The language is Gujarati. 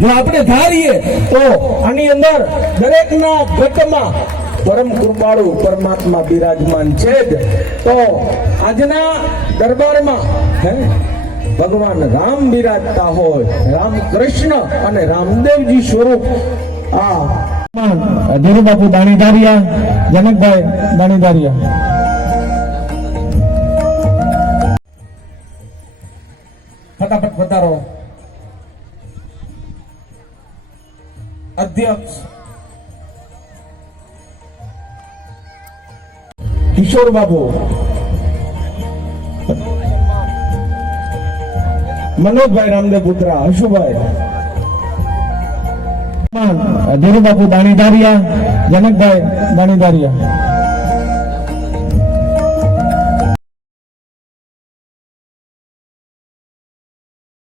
જો આપણે ધારીએ તો આની અંદર દરેકના ઘટમાં પરમ કૃપાળુ પરમાત્મા બિરાજમાન છે જ. તો આજના દરબારમાં ભગવાન રામ બિરાજતા હોય, રામ કૃષ્ણ અને રામદેવજી સ્વરૂપ આ ધીરુબાપુ દાણીધારિયા, જનકભાઈ દાણીધારિયા. ફટાફટ પધારો. અધ્યક્ષ કિશોર બાબુ, મનોજભાઈ રામદેવ પુત્ર, હશુભાઈ, ધીરુબાપુ દાણીધારિયા, જનકભાઈ દાણીધારિયા.